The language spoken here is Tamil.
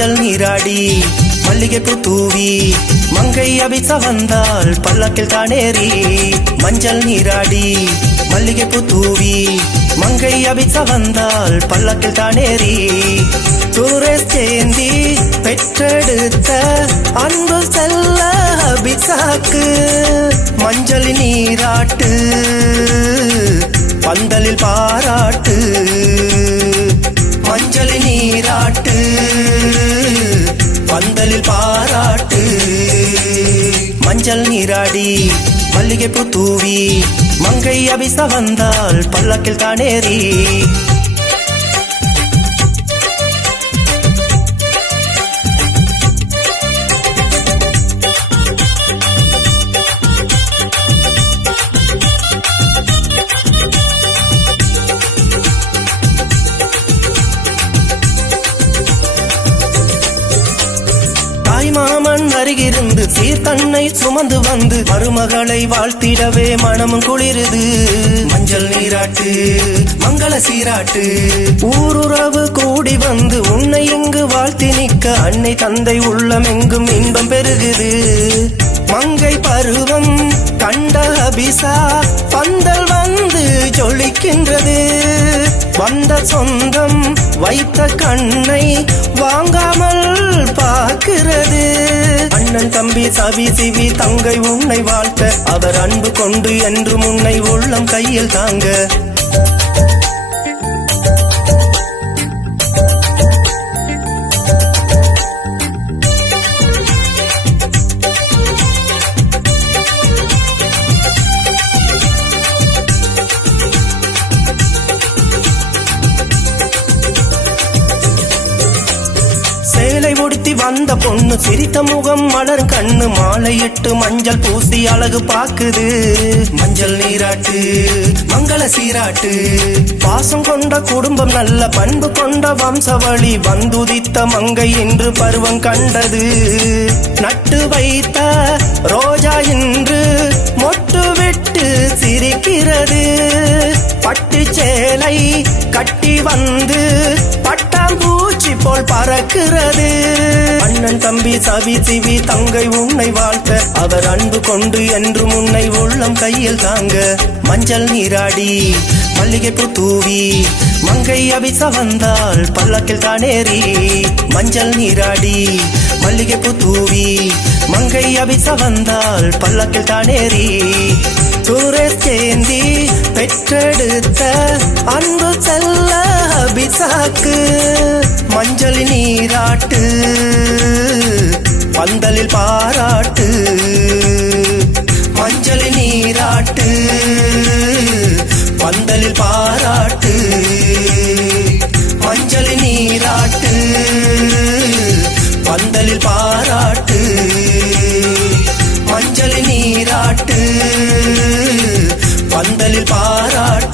மஞ்சள் நீராடி மல்லிகைப்பூ தூவி மங்கை அபிசா வந்தால் பல்லக்கில் தானேறி. மஞ்சள் நீராடி மல்லிகைப்பூ தூவி மங்கை அபிசா வந்தால் பல்லக்கில் தானேறி. சுரேஷ் சேந்தி பெற்றெடுத்த அன்பு செல்ல அபிசாக்கு மஞ்சள் நீராட்டு பந்தலில் பாராட்டு. மஞ்சள் நீராட்டு பந்தலில் பாராட்டு. மஞ்சள் நீராடி மல்லிகைப்பூ தூவி மங்கை அபிசா வந்தால் பல்லக்கில் தானேறி. மாமன் அருகிருந்து சீர்தன்னை சுமந்து வந்து மருமகளை வாழ்த்திடவே மனமும் குளிருது. மஞ்சள் நீராட்டு மங்கள சீராட்டு ஊருறவு கூடி வந்து உன்னை இங்கு வாழ்த்தி நிற்க அன்னை தந்தை உள்ளம் எங்கும் இன்பம் பெருகுது. மங்கை பருவம் கண்ட அபிசா பந்தல் வந்து ஜொலிக்கின்றது. வந்த சொந்தம் வைத்த கண்ணை வாங்காமல் பார்க்கிறது. அண்ணன் தம்பி சவி சிவி தங்கை உன்னை வாழ்த்த அவர் அன்பு கொண்டு என்று முன்னை உள்ளம் கையில் தாங்க. சேலை உடுத்தி வந்த பொண்ணு சிரித்த முகம் மலர் கண்ணு மாலையிட்டு மஞ்சள் பூசி அழகு பாக்குது. மஞ்சள் நீராட்டு மங்கள சீராட்டு பாசம் கொண்ட குடும்பம் நல்ல பண்பு கொண்ட வம்சவழி வந்துதித்த மங்கை இன்று பருவம் கண்டது. நட்டு வைத்த ரோஜா இன்று மொட்டு விட்டு சிரிக்கிறது. பட்டு சேலை கட்டி வந்து பட்டாம்பூச்சி போல் பறக்கிறது. அண்ணன் தம்பி சவி சிவி தங்கை உன்னை வாழ்த்த அவர் அன்பு கொண்டு என்று முன்னை உள்ளம் கையில் தாங்க. மஞ்சள் நீராடி மல்லிகைப்பூ தூவி மங்கை அபிசா வந்தால் பல்லக்கில் தானேறி. மஞ்சள் நீராடி மல்லிகைப்பூ தூவி மங்கை அபிசா வந்தால் பல்லக்கில் தானேறி. சுரேஷ் சேந்தி பெற்றெடுத்த அன்பு செல்ல அபிசாக்கு மஞ்சள் நீராட்டு பந்தலில் பாராட்டு. மஞ்சள் நீராட்டு பந்தலில் பாராட்டு. மஞ்சள் நீராட்டு பந்தலில் பாராட்டு. மஞ்சள் நீராட்டு பந்தலில் பாராட்டு.